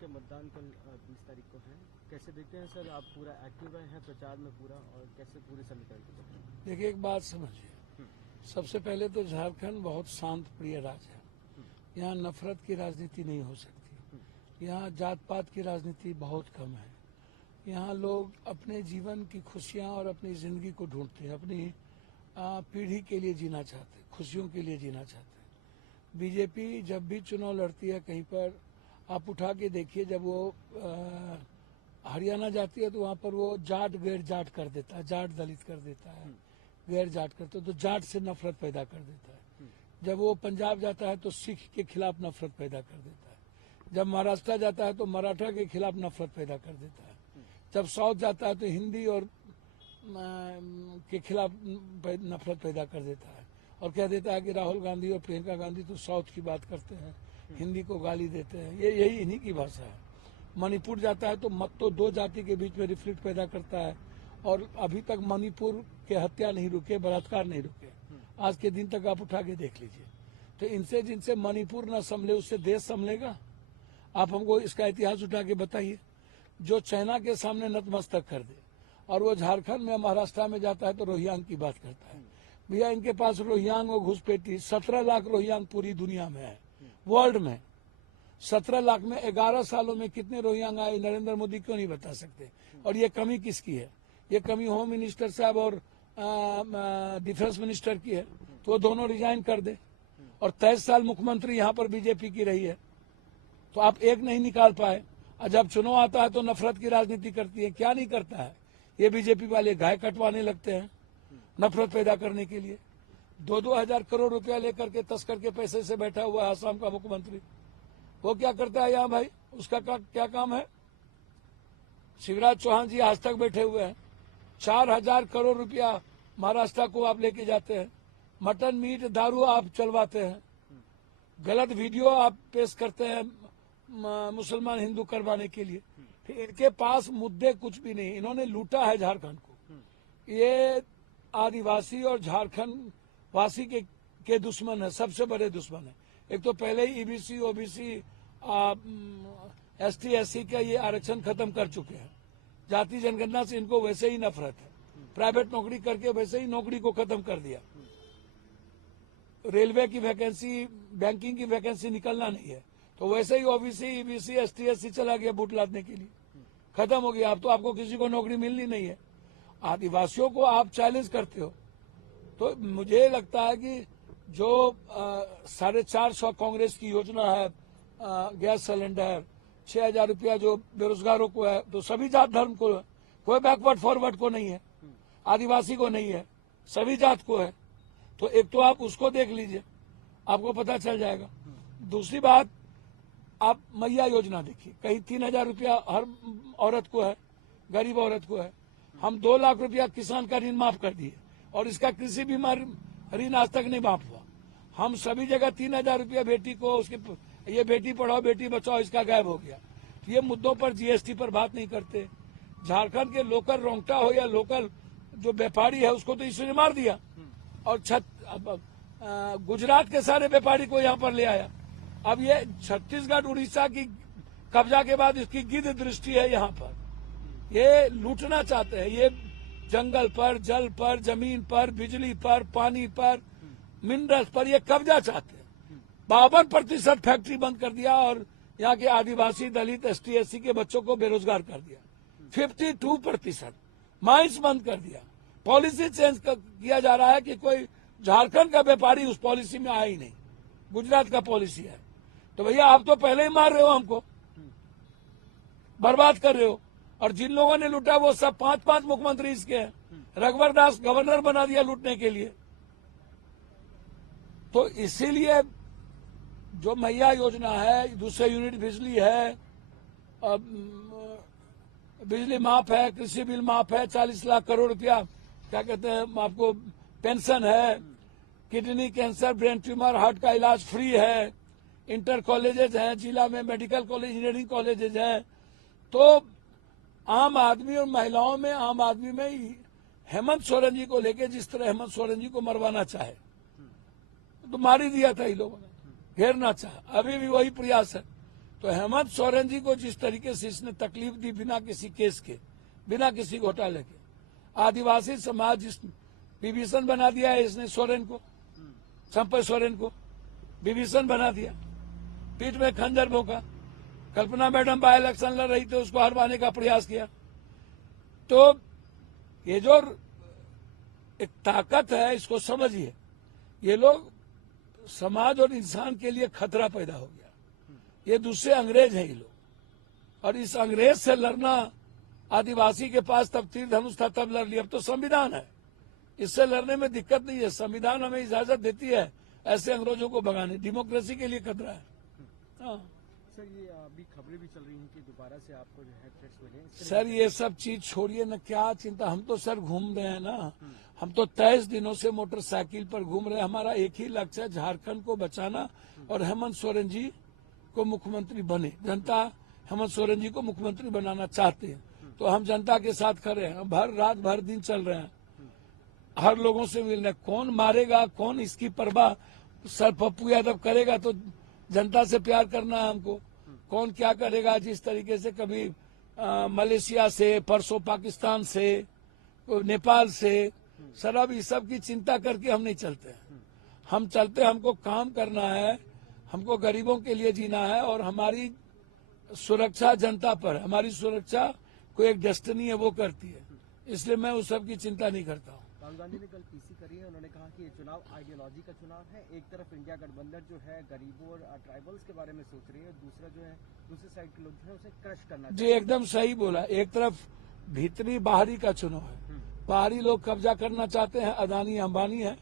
के मतदान कल 20 तारीख को है, कैसे देखते हैं सर? आप पूरा एक्टिव हैं प्रचार में पूरा, और कैसे पूरी समीकरण को देखते हैं? देखिए, एक बात समझिए, सबसे पहले तो झारखंड बहुत शांत प्रिय राज्य है। यहाँ नफरत की राजनीति नहीं हो सकती। यहाँ जात पात की राजनीति बहुत कम है। यहाँ लोग अपने जीवन की खुशियाँ और अपनी जिंदगी को ढूंढते हैं, अपनी पीढ़ी के लिए जीना चाहते हैं, खुशियों के लिए जीना चाहते हैं। बीजेपी जब भी चुनाव लड़ती है कहीं पर, आप उठा के देखिए, जब वो हरियाणा जाती है तो वहाँ पर वो जाट गैर जाट कर देता है, जाट दलित कर देता है, गैर जाट करते तो जाट से नफरत पैदा कर देता है। जब वो पंजाब जाता है तो सिख के खिलाफ नफरत पैदा कर देता है। जब महाराष्ट्र जाता है तो मराठा के खिलाफ नफरत पैदा कर देता है। जब साउथ जाता है तो हिंदी और के खिलाफ नफरत पैदा कर देता है और कह देता है कि राहुल गांधी और प्रियंका गांधी तो साउथ की बात करते हैं, हिंदी को गाली देते हैं। ये यही इन्हीं की भाषा है। मणिपुर जाता है तो मत तो दो जाति के बीच में रिफ्लिक्ट पैदा करता है, और अभी तक मणिपुर के हत्या नहीं रुके, बलात्कार नहीं रुके। आज के दिन तक आप उठा के देख लीजिए। तो इनसे जिनसे मणिपुर न संभले उससे देश संभलेगा? आप हमको इसका इतिहास उठा के बताइए। जो चाइना के सामने नतमस्तक कर दे और वो झारखंड में महाराष्ट्र में जाता है तो रोहिंग्या की बात करता है। भैया, इनके पास रोहिंग्या और घुसपैठी 17 लाख रोहिंग्या पूरी दुनिया में है, वर्ल्ड में 17 लाख में 11 सालों में कितने रोहिंग्या आए, नरेंद्र मोदी क्यों नहीं बता सकते? और ये कमी किसकी है? ये कमी होम मिनिस्टर साहब और डिफेंस मिनिस्टर की है। तो वो दोनों रिजाइन कर दे। और 23 साल मुख्यमंत्री यहाँ पर बीजेपी की रही है, तो आप एक नहीं निकाल पाए। और जब चुनाव आता है तो नफरत की राजनीति करती है। क्या नहीं करता है ये बीजेपी वाले? गाय कटवाने लगते हैं नफरत पैदा करने के लिए। 2-2 हजार करोड़ रुपया लेकर के तस्कर के पैसे से बैठा हुआ है असम का मुख्यमंत्री। वो क्या करता है यहाँ भाई? उसका क्या काम है? शिवराज चौहान जी आज तक बैठे हुए हैं। 4,000 करोड़ रुपया महाराष्ट्र को आप लेके जाते हैं। मटन मीट दारू आप चलवाते हैं। गलत वीडियो आप पेश करते हैं मुसलमान हिंदू करवाने के लिए। इनके पास मुद्दे कुछ भी नहीं। इन्होंने लूटा है झारखंड को। ये आदिवासी और झारखंड वासी के दुश्मन है, सबसे बड़े दुश्मन है। एक तो पहले ही ईबीसी ओबीसी एसटी एससी का ये आरक्षण खत्म कर चुके हैं। जाति जनगणना से इनको वैसे ही नफरत है। प्राइवेट नौकरी करके वैसे ही नौकरी को खत्म कर दिया। रेलवे की वैकेंसी, बैंकिंग की वैकेंसी निकलना नहीं है, तो वैसे ही ओबीसी ईबीसी एसटी एससी चला गया वोट लादने के लिए। खत्म हो गया। अब तो आपको किसी को नौकरी मिलनी नहीं है। आदिवासियों को आप चैलेंज करते हो। तो मुझे लगता है कि जो 450 कांग्रेस की योजना है, गैस सिलेंडर, 6,000 रुपया जो बेरोजगारों को है, तो सभी जात धर्म को है, कोई बैकवर्ड फॉरवर्ड को नहीं है, आदिवासी को नहीं है, सभी जात को है। तो एक तो आप उसको देख लीजिए, आपको पता चल जाएगा। दूसरी बात, आप मैया योजना देखिए, कहीं 3,000 रुपया हर औरत को है, गरीब औरत को है। हम 2 लाख रुपया किसान का ऋण माफ कर दिए, और इसका कृषि बीमा ऋण आज तक नहीं माफ हुआ। हम सभी जगह 3,000 रुपया बेटी को, उसके ये बेटी पढ़ाओ बेटी बचाओ, इसका गायब हो गया। ये मुद्दों पर जीएसटी पर बात नहीं करते। झारखंड के लोकल रोंगटा हो या लोकल जो व्यापारी है उसको तो इसने मार दिया, और गुजरात के सारे व्यापारी को यहाँ पर ले आया। अब ये छत्तीसगढ़ उड़ीसा की कब्जा के बाद इसकी गिद्ध दृष्टि है यहाँ पर। ये लूटना चाहते हैं। ये जंगल पर, जल पर, जमीन पर, बिजली पर, पानी पर, मिनरल्स पर ये कब्जा चाहते हैं। 52% फैक्ट्री बंद कर दिया, और यहाँ के आदिवासी दलित एसटी एससी के बच्चों को बेरोजगार कर दिया। 52% माइंस बंद कर दिया। पॉलिसी चेंज किया जा रहा है कि कोई झारखंड का व्यापारी उस पॉलिसी में आया ही नहीं। गुजरात का पॉलिसी है। तो भैया, आप तो पहले ही मार रहे हो, हमको बर्बाद कर रहे हो। और जिन लोगों ने लूटा वो सब 5-5 मुख्यमंत्री इसके हैं। रघुवर दास गवर्नर बना दिया लूटने के लिए। तो इसीलिए जो मैया योजना है, दूसरे यूनिट बिजली है, बिजली माफ है, कृषि बिल माफ है, 40 लाख करोड़ रुपया क्या कहते हैं आपको पेंशन है, kidney cancer, brain tumour, heart का इलाज फ्री है, इंटर कॉलेजेज हैं, जिला में मेडिकल कॉलेज, इंजीनियरिंग कॉलेजेज हैं। तो आम आदमी और महिलाओं में, आम आदमी में हेमंत सोरेन जी को लेके जिस तरह हेमंत सोरेन जी को मरवाना चाहे तो मार ही दिया था इन लोगों ने, घेरना चाहा। अभी भी वही प्रयास है। तो हेमंत सोरेन जी को जिस तरीके से इसने तकलीफ दी बिना किसी केस के, बिना किसी घोटाले के, आदिवासी समाज जिस विभीषण बना दिया है इसने सोरेन को, चंपई सोरेन को विभीषण बना दिया, पीठ में खंजर भोंका। कल्पना मैडम बाय इलेक्शन लड़ रही थी, उसको हरवाने का प्रयास किया। तो ये जो एक ताकत है इसको समझिए, ये लोग समाज और इंसान के लिए खतरा पैदा हो गया। ये दूसरे अंग्रेज हैं ये लोग, और इस अंग्रेज से लड़ना, आदिवासी के पास तब तीर धनुष था तब लड़ लिया, अब तो संविधान है, इससे लड़ने में दिक्कत नहीं है। संविधान हमें इजाजत देती है ऐसे अंग्रेजों को भगाने, डेमोक्रेसी के लिए खतरा है। हाँ सर, ये अभी खबरें भी चल रही हैं कि दोबारा से आपको जो है थ्रेट्स मिले। सर ये सब चीज छोड़िए ना, क्या चिंता, हम तो सर घूम रहे हैं ना, हम तो 23 दिनों से मोटरसाइकिल पर घूम रहे हैं। हमारा एक ही लक्ष्य है, झारखंड को बचाना और हेमंत सोरेन जी को मुख्यमंत्री बने। जनता हेमंत सोरेन जी को मुख्यमंत्री बनाना चाहते हैं, तो हम जनता के साथ खड़े हैं। हम भर रात भर दिन चल रहे हैं, हर लोगों से मिल रहे हैं। कौन मारेगा कौन इसकी परवाह सर पप्पू यादव करेगा, तो जनता से प्यार करना है हमको। कौन क्या करेगा, जिस तरीके से कभी मलेशिया से, परसों पाकिस्तान से, नेपाल से, सर अब इस सब की चिंता करके हम नहीं चलते। हम चलते, हमको काम करना है, हमको गरीबों के लिए जीना है, और हमारी सुरक्षा जनता पर, हमारी सुरक्षा को एक डेस्टिनी है वो करती है, इसलिए मैं उस सब की चिंता नहीं करता हूँ। राहुल गांधी ने कल पीसी करी है, उन्होंने कहा कि ये चुनाव आइडियोलॉजी का चुनाव है। एक तरफ इंडिया गठबंधन जो है गरीबों और ट्राइबल्स के बारे में सोच रही है, दूसरा जो है दूसरी साइड के लोग जो है उसे क्रश करना जी एकदम सही बोला। एक तरफ भीतरी बाहरी का चुनाव है, बाहरी लोग कब्जा करना चाहते हैं, अदानी अंबानी है,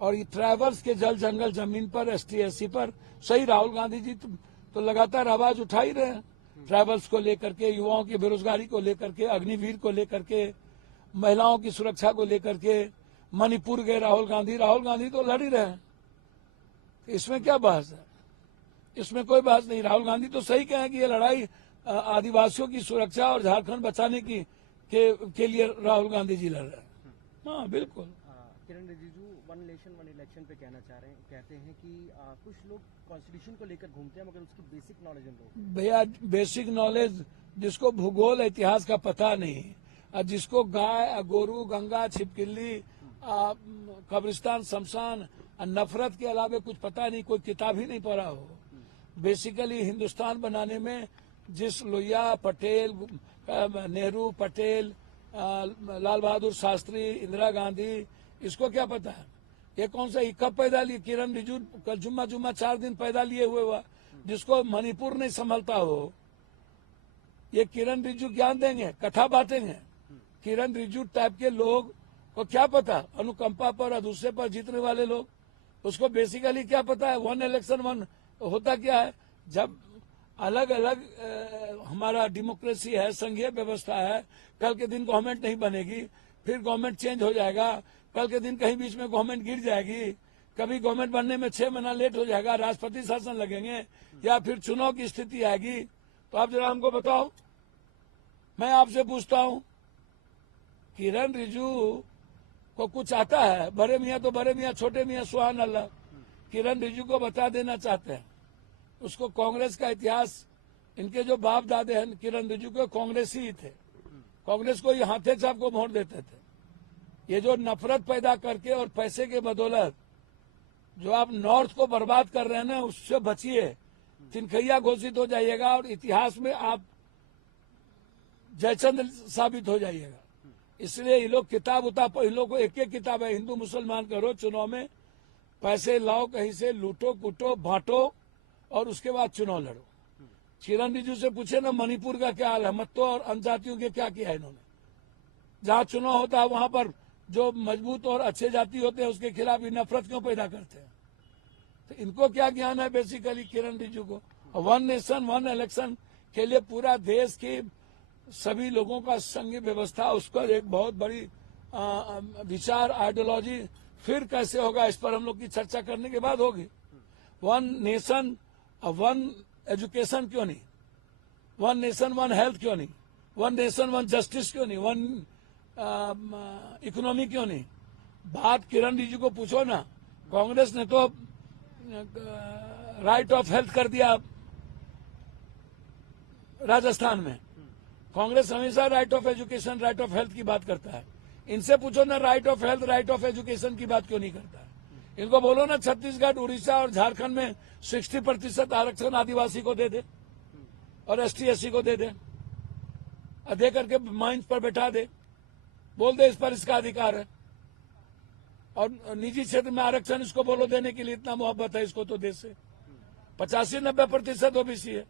और ये ट्राइबल्स के जल जंगल जमीन पर, ST SC पर सही राहुल गांधी जी तो लगातार आवाज उठा ही रहे हैं, ट्राइबल्स को लेकर के, युवाओं की बेरोजगारी को लेकर के, अग्निवीर को लेकर के, महिलाओं की सुरक्षा को लेकर के। मणिपुर गए राहुल गांधी तो लड़ ही रहे हैं, इसमें क्या बहस है, इसमें कोई बहस नहीं। राहुल गांधी तो सही कहे कि ये लड़ाई आदिवासियों की सुरक्षा और झारखंड बचाने की के लिए राहुल गांधी जी लड़ रहे हैं। हाँ बिल्कुल। Kiren Rijiju one nation one election पे कहना चाह रहे हैं, कहते हैं कि कुछ लोग कॉन्स्टिट्यूशन को लेकर घूमते हैं मगर उसकी बेसिक नॉलेज उन लोगों। भैया बेसिक नॉलेज, जिसको भूगोल इतिहास का पता नहीं, और जिसको गाय गोरू गंगा छिपकिली कब्रिस्तान शमशान नफरत के अलावा कुछ पता नहीं, कोई किताब ही नहीं पढ़ा हो। बेसिकली हिंदुस्तान बनाने में जिस लोहिया, पटेल, नेहरू, पटेल, लाल बहादुर शास्त्री, इंदिरा गांधी, इसको क्या पता है? ये कौन सा कब पैदा लिए? किरण रिजिजू कल जुम्मा 4 दिन पैदा लिए हुए हुआ, जिसको मणिपुर नहीं संभलता हो, ये किरण रिजिजू ज्ञान देंगे, कथा बांटेंगे? किरण रिजिजू टाइप के लोग को क्या पता अनुकंपा पर और दूसरे पर जीतने वाले लोग, उसको बेसिकली क्या पता है? वन इलेक्शन वन होता क्या है? जब अलग अलग हमारा डेमोक्रेसी है, संघीय व्यवस्था है, कल के दिन गवर्नमेंट नहीं बनेगी, फिर गवर्नमेंट चेंज हो जाएगा, कल के दिन कहीं बीच में गवर्नमेंट गिर जाएगी, कभी गवर्नमेंट बनने में 6 महीना लेट हो जाएगा, राष्ट्रपति शासन लगेंगे, या फिर चुनाव की स्थिति आएगी। तो आप जरा हमको बताओ, मैं आपसे पूछता हूँ, किरण रिजिजू को कुछ आता है? बड़े मियाँ तो बड़े मियाँ, छोटे मियाँ सुहान अल्लाह। किरण रिजिजू को बता देना चाहते हैं, उसको कांग्रेस का इतिहास, इनके जो बाप दादे हैं किरण रिजिजू के कांग्रेसी ही थे, कांग्रेस को ये हाथे छाप को वोट देते थे। ये जो नफरत पैदा करके और पैसे के बदौलत जो आप नॉर्थ को बर्बाद कर रहे हैं ना, उससे बचिए, तिनखैया घोषित हो जाइएगा और इतिहास में आप जयचंद साबित हो जाइएगा। इसलिए ये लोग किताब उताब, इन लोग को एक एक किताब है, हिंदू मुसलमान करो, चुनाव में पैसे लाओ, कहीं से लूटो कुटो बांटो और उसके बाद चुनाव लड़ो। किरण रिजिजू से पूछे ना मणिपुर का क्या हाल है, मत्तो और जनजातियों के क्या किया इन्होंने? जहाँ चुनाव होता है वहां पर जो मजबूत और अच्छे जाति होते हैं उसके खिलाफ भी नफरत क्यों पैदा करते हैं? तो इनको क्या ज्ञान है बेसिकली किरण रिजिजू को? वन नेशन वन इलेक्शन के लिए पूरा देश की सभी लोगों का संघीय व्यवस्था, उसका एक बहुत बड़ी विचार आइडियोलॉजी फिर कैसे होगा, इस पर हम लोग की चर्चा करने के बाद होगी। वन नेशन वन एजुकेशन क्यों नहीं? वन नेशन वन हेल्थ क्यों नहीं? वन नेशन वन जस्टिस क्यों नहीं? वन इकोनॉमी क्यों नहीं? बात किरण रिजिजू को पूछो ना। कांग्रेस ने तो राइट ऑफ हेल्थ कर दिया, राजस्थान में कांग्रेस हमेशा right of education, right of health की बात करता है। इनसे पूछो ना, right of health, right of education की बात क्यों नहीं करता है? इनको बोलो ना छत्तीसगढ़, उड़ीसा और झारखंड में 60% आरक्षण आदिवासी को दे दे और एसटी एससी को दे दे, दे करके माइंस पर बैठा दे, बोल दे इस पर इसका अधिकार है। और निजी क्षेत्र में आरक्षण इसको बोलो देने के लिए, इतना मोहब्बत है इसको तो देश से। 85-90% ओबीसी है।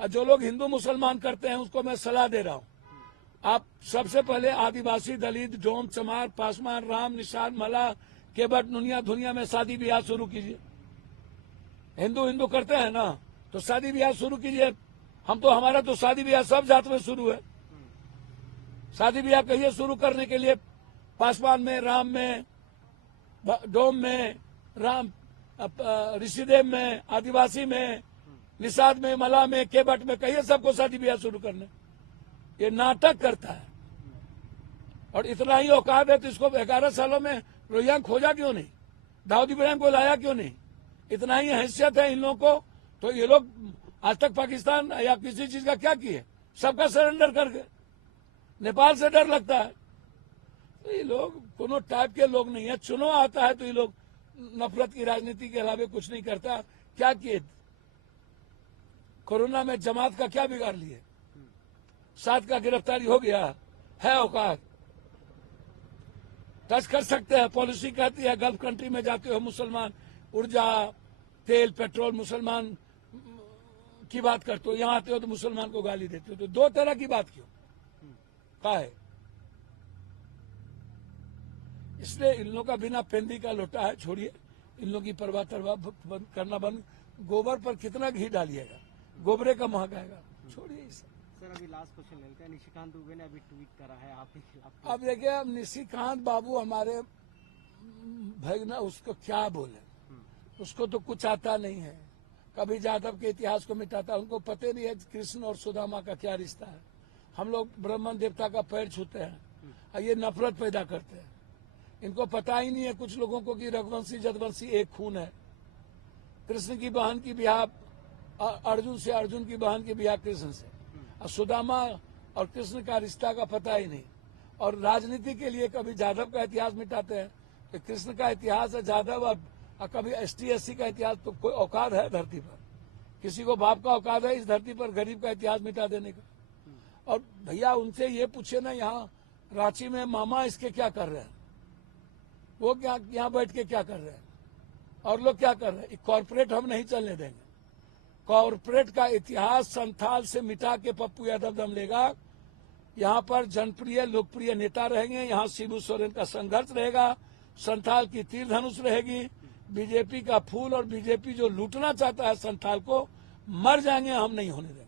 और जो लोग हिंदू मुसलमान करते हैं उसको मैं सलाह दे रहा हूं, आप सबसे पहले आदिवासी, दलित, डोम, चमार, पासवान, राम, निषाद, मला, केवट, नुनिया, धुनिया में शादी ब्याह शुरू कीजिए। हिंदू करते हैं ना, तो शादी ब्याह शुरू कीजिए। हमारा तो शादी ब्याह सब जात में शुरू है। शादी ब्याह कहिए शुरू करने के लिए, पासवान में, राम में, डोम में, राम, ऋषिदेव में, आदिवासी में, निषाद में, मला में, केवट में, कहिए सबको शादी ब्याह शुरू करने। ये नाटक करता है और इतना ही औकात है तो इसको 11 सालों में रोहिंग्या खोजा क्यों नहीं, दाऊद इब्राहिम को लाया क्यों नहीं? इतना ही हैसियत है इन लोगों को, तो ये लोग आज तक पाकिस्तान या किसी चीज का क्या किए? सबका सरेंडर कर गए। नेपाल से डर लगता है। तो ये लोग कोनो टाइप के लोग नहीं है। चुनाव आता है तो ये लोग नफरत की राजनीति के अलावा कुछ नहीं करता। क्या किए? कोरोना में जमात का क्या बिगाड़ लिए? 7 का गिरफ्तारी हो गया है, औकात टच कर सकते हैं। पॉलिसी कहती है गल्फ कंट्री में जाते हो मुसलमान, ऊर्जा, तेल, पेट्रोल, मुसलमान की बात करते हो, यहाँ आते हो तो मुसलमान को गाली देते हो। तो 2 तरह की बात क्यों? क्या है? इसलिए इन लोगों का बिना पेंदी का लोटा है, छोड़िए। इन लोगों की परवाह करना बंद। गोबर पर कितना घी डालिएगा, गोबरे का महकाएगा, छोड़िए इसे। सर अभी लास्ट क्वेश्चन लेते हैं। निशिकांत दुबे ने अभी ट्वीट करा है आपके खिलाफ। अब देखिए, अब निशिकांत बाबू हमारे भाई ना, उसको क्या बोले, उसको तो कुछ आता नहीं है। कभी जादव के इतिहास को मिटाता, उनको पता नहीं है कृष्ण और सुदामा का क्या रिश्ता है। हम लोग ब्राह्मण देवता का पैर छूते हैं और ये नफरत पैदा करते हैं। इनको पता ही नहीं है कुछ लोगों को कि रघुवंशी जदवंशी एक खून है। कृष्ण की बहन की ब्याह अर्जुन से, अर्जुन की बहन की ब्याह कृष्ण से, और सुदामा और कृष्ण का रिश्ता का पता ही नहीं। और राजनीति के लिए कभी जादव का इतिहास मिटाते हैं, तो कृष्ण का इतिहास है जादव, और कभी एसटी एससी का इतिहास। तो कोई औकात है धरती पर? किसी को बाप का औकात है इस धरती पर गरीब का इतिहास मिटा देने का? और भैया उनसे ये पूछे ना, यहाँ रांची में मामा इसके क्या कर रहे हैं, वो क्या यहाँ बैठ के क्या कर रहे हैं, और लोग क्या कर रहे हैं? कॉर्पोरेट हम नहीं चलने देंगे। कॉर्पोरेट का इतिहास संथाल से मिटा के पप्पू यादव दम लेगा। यहाँ पर जनप्रिय लोकप्रिय नेता रहेंगे, यहाँ शिबू सोरेन का संघर्ष रहेगा, संथाल की तीर धनुष रहेगी, बीजेपी का फूल, और बीजेपी जो लूटना चाहता है संथाल को, मर जाएंगे, हम नहीं होने देंगे।